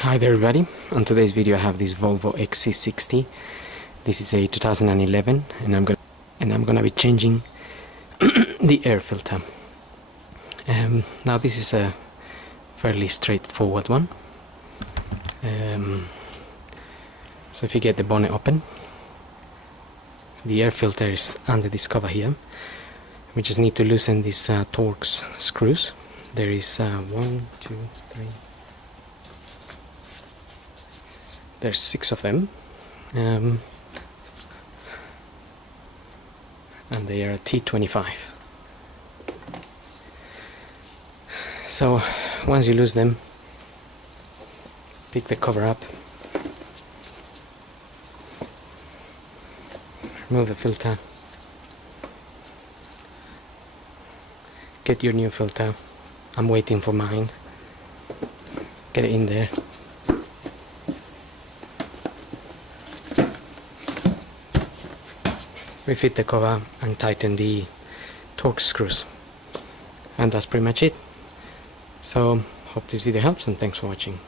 Hi there everybody, on today's video I have this Volvo XC60. This is a 2011 and I'm gonna be changing the air filter. Now this is a fairly straightforward one. So if you get the bonnet open, the air filter is under this cover here. We just need to loosen these Torx screws. There is 1, 2, 3. There's 6 of them, and they are T25. So once you lose them, pick the cover up, remove the filter, get your new filter. I'm waiting for mine. Get it in there. Refit the cover and tighten the Torx screws, and that's pretty much it. So hope this video helps, and thanks for watching.